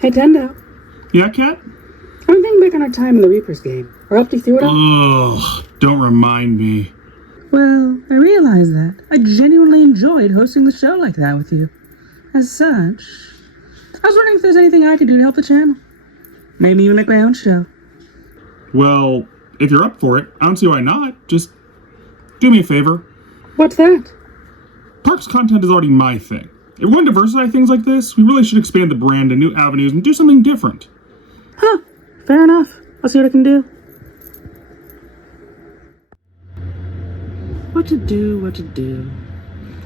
Hey, Tendo. Yeah, Cat? I'm thinking back on our time in the Reapers game. Or helped you through it all? Ugh, don't remind me. Well, I realize that. I genuinely enjoyed hosting the show like that with you. As such, I was wondering if there's anything I could do to help the channel. Maybe even make my own show. Well, if you're up for it, I don't see why not. Just do me a favor. What's that? Parks content is already my thing. If we want to diversify things like this, we really should expand the brand to new avenues and do something different. Huh. Fair enough. I'll see what I can do. What to do?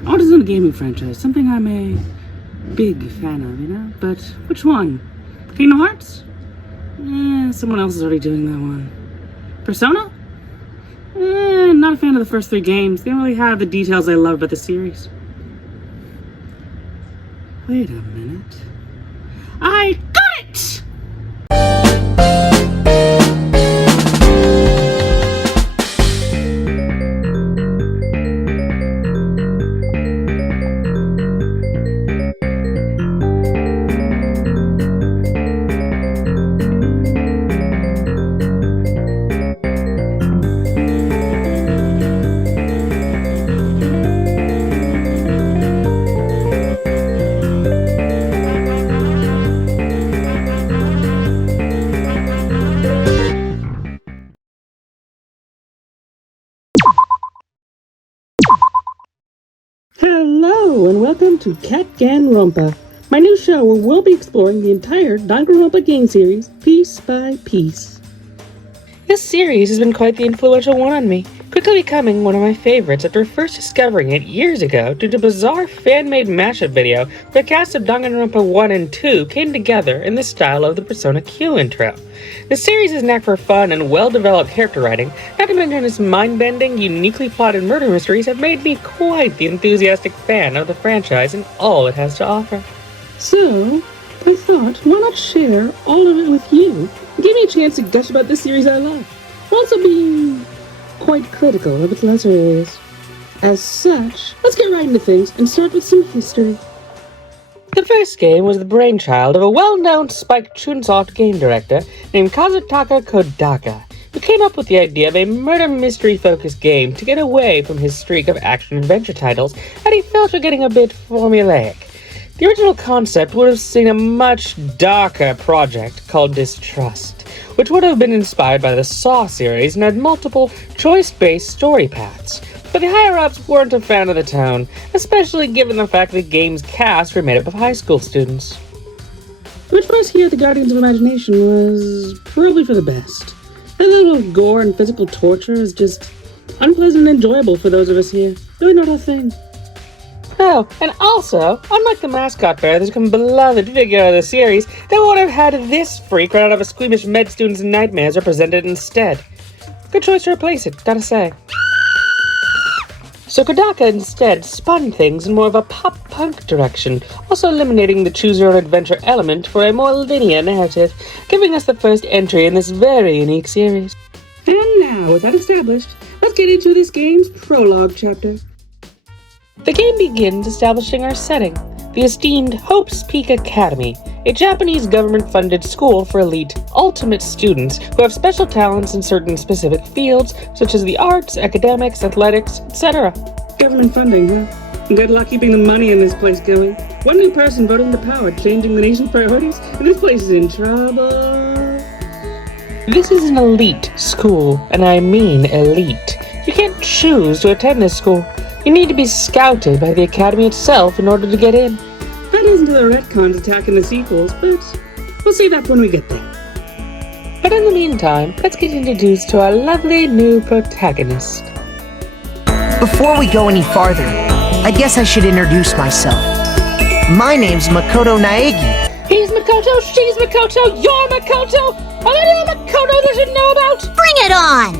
Art is in a gaming franchise, something I'm a big fan of, you know? But which one? Kingdom Hearts? Someone else is already doing that one. Persona? Not a fan of the first 3 games. They don't really have the details I love about the series. Wait a minute. I got it! Hello, and welcome to Catganronpa, my new show where we'll be exploring the entire Danganronpa game series, piece by piece. This series has been quite the influential one on me, quickly becoming one of my favorites after first discovering it years ago due to a bizarre fan-made mashup video where the cast of Danganronpa 1 and 2 came together in the style of the Persona Q intro. The series' knack for fun and well-developed character writing, not to mention its mind-bending, uniquely plotted murder mysteries, have made me quite the enthusiastic fan of the franchise and all it has to offer. So, I thought, why not share all of it with you and give me a chance to gush about this series I love, while also being quite critical of its lesser areas. As such, let's get right into things and start with some history. The first game was the brainchild of a well-known Spike Chunsoft game director named Kazutaka Kodaka, who came up with the idea of a murder mystery-focused game to get away from his streak of action-adventure titles that he felt were getting a bit formulaic. The original concept would have seen a much darker project called Distrust, which would have been inspired by the Saw series and had multiple choice-based story paths. But the higher-ups weren't a fan of the tone, especially given the fact that the game's cast were made up of high school students. Which for us here at the Guardians of Imagination was probably for the best. A little gore and physical torture is just unpleasant and enjoyable for those of us here. Really not our thing. Oh, and also, unlike the mascot bear that's become beloved figure of the series, they would have had this freak run out of a squeamish med student's nightmares represented instead. Good choice to replace it, gotta say. So Kodaka instead spun things in more of a pop-punk direction, also eliminating the choose-your-own-adventure element for a more linear narrative, giving us the first entry in this very unique series. And now, with that established, let's get into this game's prologue chapter. The game begins establishing our setting, the esteemed Hope's Peak Academy, a Japanese government-funded school for elite, ultimate students who have special talents in certain specific fields, such as the arts, academics, athletics, etc. Government funding, huh? Good luck keeping the money in this place going. One new person voted into power, changing the nation's priorities, and this place is in trouble. This is an elite school, and I mean elite. You can't choose to attend this school. You need to be scouted by the Academy itself in order to get in. That isn't the retcons attacking the sequels, but we'll see that when we get there. But in the meantime, let's get introduced to our lovely new protagonist. Before we go any farther, I guess I should introduce myself. My name's Makoto Naegi. He's Makoto, she's Makoto, you're Makoto! Are there any Makoto they should know about? Bring it on!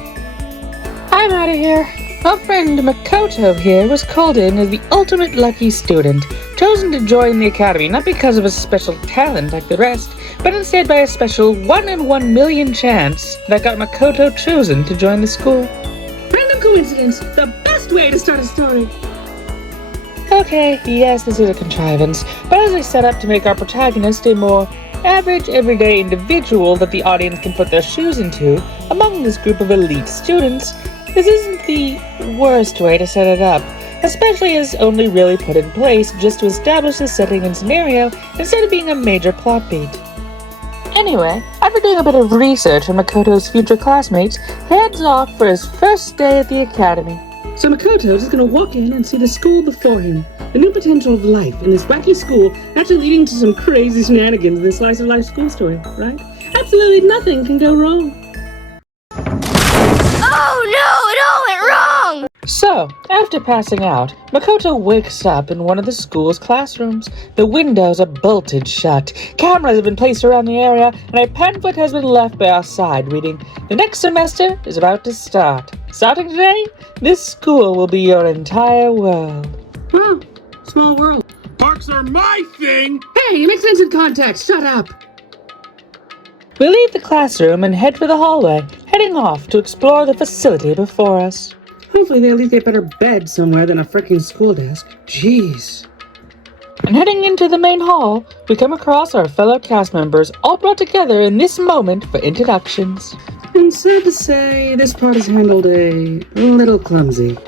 I'm out of here. Our friend Makoto here was called in as the ultimate lucky student, chosen to join the academy not because of a special talent like the rest, but instead by a special 1 in 1 million chance that got Makoto chosen to join the school. Random coincidence, the best way to start a story. Okay, yes, this is a contrivance, but as I set up to make our protagonist a more average, everyday individual that the audience can put their shoes into, among this group of elite students, this isn't the worst way to set it up, especially as only really put in place just to establish the setting and scenario instead of being a major plot beat. Anyway, after doing a bit of research on Makoto's future classmates, heads off for his first day at the academy. So Makoto's just gonna walk in and see the school before him, the new potential of life in this wacky school, actually leading to some crazy shenanigans in this slice of life school story, right? Absolutely nothing can go wrong. Oh no, it all went wrong! So, after passing out, Makoto wakes up in one of the school's classrooms. The windows are bolted shut, cameras have been placed around the area, and a pamphlet has been left by our side reading, "The next semester is about to start. Starting today, this school will be your entire world." Wow, small world. Parks are my thing! Hey, it makes sense in context, shut up! We leave the classroom and head for the hallway, heading off to explore the facility before us. Hopefully they at least get better beds somewhere than a frickin' school desk. Jeez. And heading into the main hall, we come across our fellow cast members all brought together in this moment for introductions. And sad to say, this part is handled a little clumsy.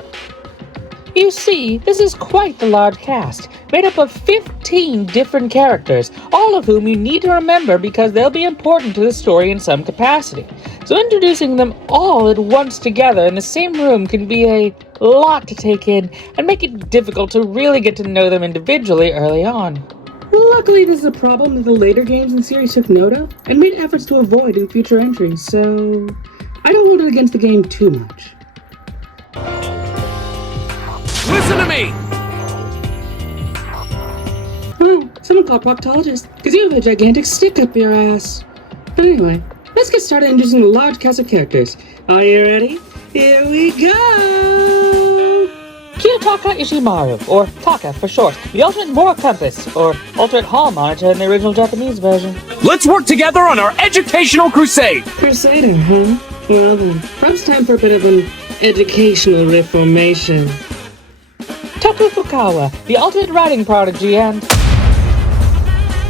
You see, this is quite the large cast, made up of 15 different characters, all of whom you need to remember because they'll be important to the story in some capacity. So introducing them all at once together in the same room can be a lot to take in and make it difficult to really get to know them individually early on. Luckily, this is a problem that the later games in the series took note of and made efforts to avoid in future entries, so I don't hold it against the game too much. Listen to me! Oh, someone called proctologist, because you have a gigantic stick up your ass. But anyway, let's get started introducing the large cast of characters. Are you ready? Here we go! Kiyotaka Ishimaru, or Taka for short, the ultimate moral compass, or alternate hall monitor in the original Japanese version. Let's work together on our educational crusade! Crusader, huh? Well then, perhaps time for a bit of an educational reformation. Toku Fukawa, the ultimate writing prodigy, and...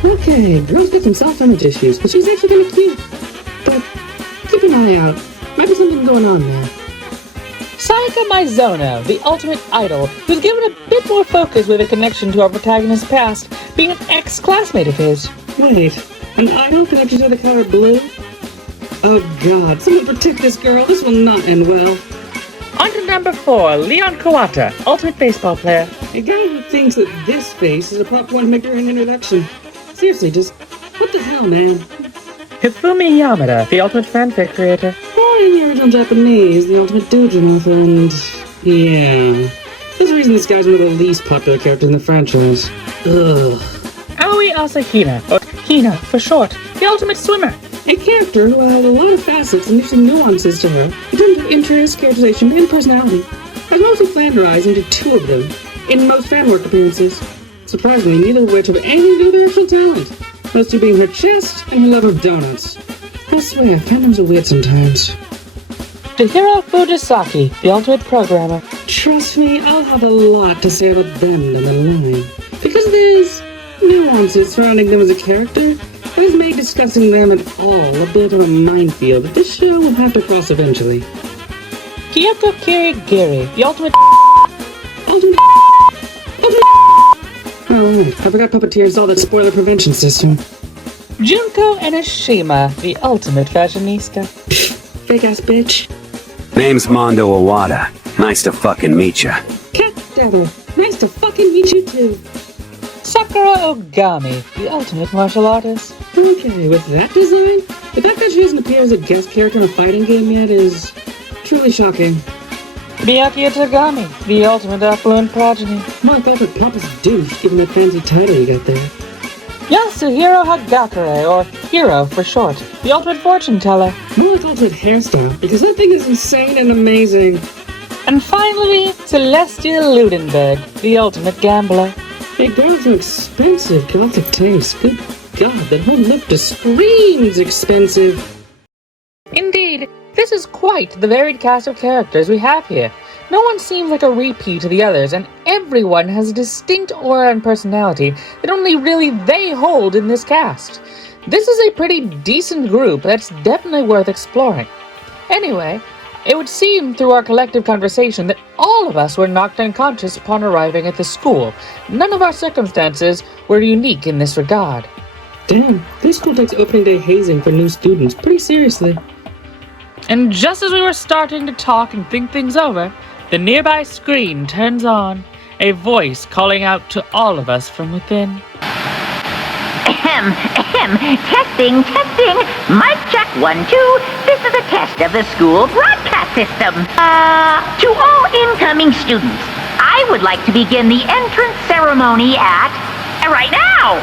Okay, girl's got some self-image issues, but she's actually kinda cute. But keep an eye out. Might be something going on there. Sayaka Maizono, the ultimate idol, who's given a bit more focus with a connection to our protagonist's past, being an ex-classmate of his. Wait, an idol connected to the color blue? Oh god, someone protect this girl, this will not end well. On to number 4, Leon Kawata, ultimate baseball player. A guy who thinks that this face is a plot point to make her an introduction. Seriously, just what the hell, man? Hifumi Yamada, the ultimate fanfic creator. Born in the original Japanese, the ultimate doujin author, and yeah. There's a reason this guy's one of the least popular characters in the franchise. Ugh. Aoi Asahina, or Hina for short, the ultimate swimmer. A character who had a lot of facets and interesting nuances to her in terms of interest, characterization, and personality. I've mostly flanderized into 2 of them in most fan work appearances. Surprisingly, neither of which have anything to do with her actual talent. Those 2 being her chest and her love of donuts. I swear, fandoms are weird sometimes. Chihiro Fujisaki, the ultimate programmer. Trust me, I'll have a lot to say about them down the line. Because there's nuances surrounding them as a character that has made discussing them at all a bit of a minefield that this show will have to cross eventually. Kyoko Kirigiri, the ultimate... Oh, I forgot Puppeteer installed that spoiler prevention system. Junko Enoshima, the ultimate fashionista. Fake-ass bitch. Name's Mondo Iwata. Nice to fucking meet ya. Catdaver, nice to fucking meet you too. Sakura Ogami, the ultimate martial artist. Okay, with that design, the fact that she doesn't appear as a guest character in a fighting game yet is truly shocking. Miyaki Itagami, the ultimate affluent progeny. Mark ultimate pompous douche, given that fancy title you got there. Yasuhiro Hagakure, or Hiro for short, the ultimate fortune teller. More like ultimate hairstyle, because that thing is insane and amazing. And finally, Celestia Ludenberg, the ultimate gambler. A girl with some expensive gothic taste. Good God, that whole look just screams expensive. Indeed, this is quite the varied cast of characters we have here. No one seems like a repeat of the others, and everyone has a distinct aura and personality that only really they hold in this cast. This is a pretty decent group that's definitely worth exploring. Anyway, it would seem through our collective conversation that all of us were knocked unconscious upon arriving at the school. None of our circumstances were unique in this regard. Damn, this school takes opening day hazing for new students pretty seriously. And just as we were starting to talk and think things over, the nearby screen turns on, a voice calling out to all of us from within. Testing. Mic check 1, 2. This is a test of the school broadcast system. To all incoming students, I would like to begin the entrance ceremony right now.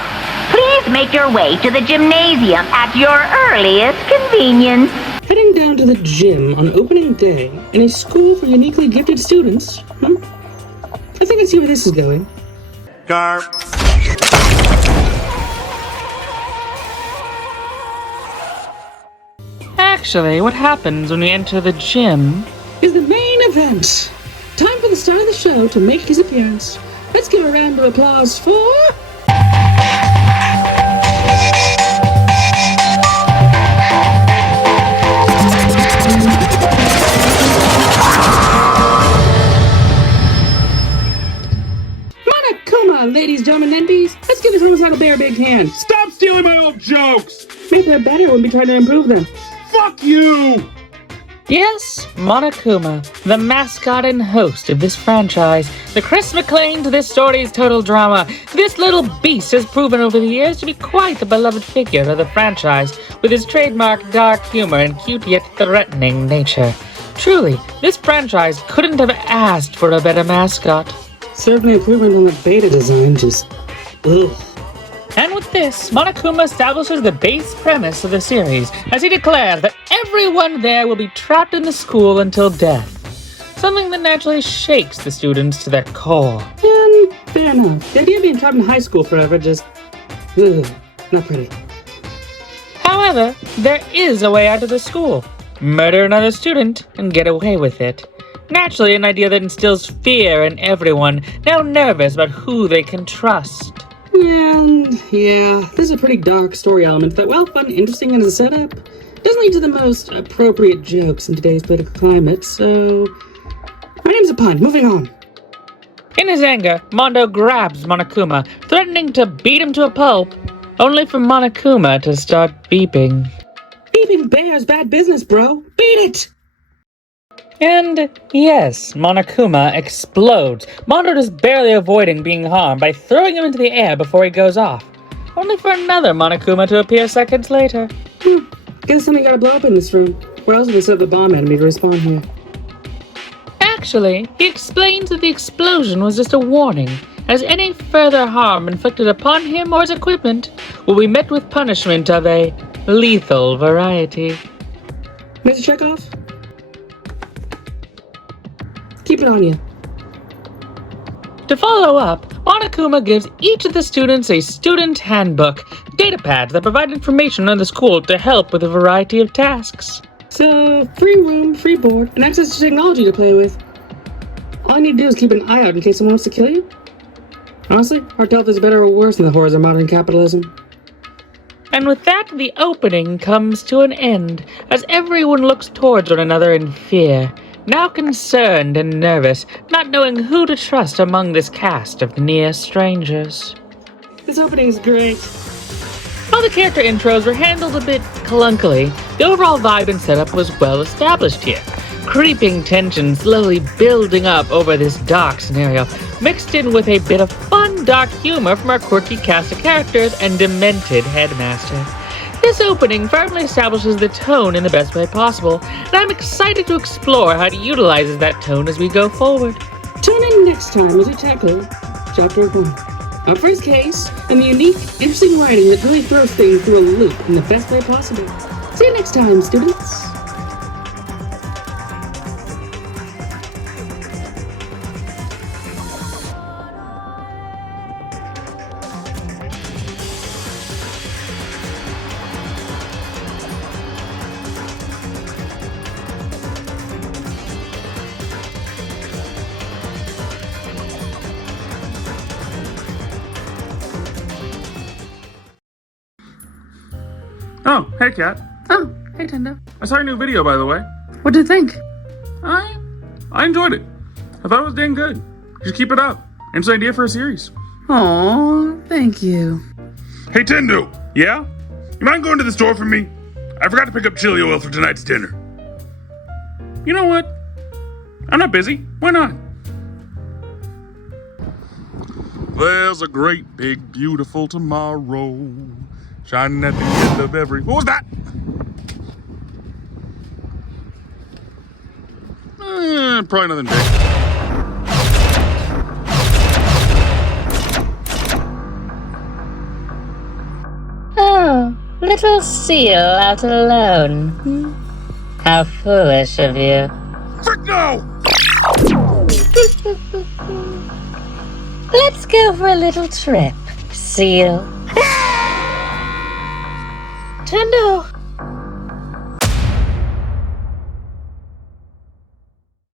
Please make your way to the gymnasium at your earliest convenience. Heading down to the gym on opening day in a school for uniquely gifted students, I think I see where this is going. Garp. Actually, what happens when we enter the gym Is the main event. Time for the star of the show to make his appearance. Let's give a round of applause for... Monokuma, ladies, gentlemen, NBs. Let's give this homicidal bear a big hand. Stop stealing my old jokes! Make them better when we try to improve them. Fuck you! Yes, Monokuma, the mascot and host of this franchise, the Chris McClane to this story's total drama. This little beast has proven over the years to be quite the beloved figure of the franchise, with his trademark dark humor and cute yet threatening nature. Truly, this franchise couldn't have asked for a better mascot. Certainly improvement on the beta design, just... ugh. And with this, Monokuma establishes the base premise of the series, as he declares that everyone there will be trapped in the school until death. Something that naturally shakes the students to their core. And fair enough. The idea of being trapped in high school forever just... ugh, not pretty. However, there is a way out of the school. Murder another student and get away with it. Naturally, an idea that instills fear in everyone, now nervous about who they can trust. Yeah, this is a pretty dark story element that, while fun and interesting as a setup, doesn't lead to the most appropriate jokes in today's political climate, so... My name's a pun, moving on. In his anger, Mondo grabs Monokuma, threatening to beat him to a pulp, only for Monokuma to start beeping. Beeping bear's bad business, bro. Beat it! And yes, Monokuma explodes, Mondo just barely avoiding being harmed by throwing him into the air before he goes off, only for another Monokuma to appear seconds later. Guess something gotta blow up in this room. Where else would we set the bomb enemy to respawn here? Actually, he explains that the explosion was just a warning, as any further harm inflicted upon him or his equipment will be met with punishment of a lethal variety. Mr. Chekhov? Keep it on you. To follow up, Monokuma gives each of the students a student handbook, datapads that provide information on the school to help with a variety of tasks. So, free room, free board, and access to technology to play with. All I need to do is keep an eye out in case someone wants to kill you. Honestly, hard to tell if it's better or worse than the horrors of modern capitalism. And with that, the opening comes to an end, as everyone looks towards one another in fear, now concerned and nervous, not knowing who to trust among this cast of near strangers. This opening is great. While the character intros were handled a bit clunkily, the overall vibe and setup was well established here. Creeping tension slowly building up over this dark scenario, mixed in with a bit of fun dark humor from our quirky cast of characters and demented headmaster. This opening firmly establishes the tone in the best way possible, and I'm excited to explore how it utilizes that tone as we go forward. Tune in next time as we tackle Chapter 1. Our first case, and the unique, interesting writing that really throws things through a loop in the best way possible. See you next time, students. Oh, hey, Cat. Oh, hey, Tendo. I saw your new video, by the way. What do you think? I enjoyed it. I thought it was dang good. You should keep it up. It's an idea for a series. Oh, thank you. Hey, Tendo. Yeah? You mind going to the store for me? I forgot to pick up chili oil for tonight's dinner. You know what? I'm not busy. Why not? There's a great, big, beautiful tomorrow shining at the end of every... What was that? Probably nothing big. Oh, little seal out alone. How foolish of you. Frick no! Let's go for a little trip, seal. Tendo!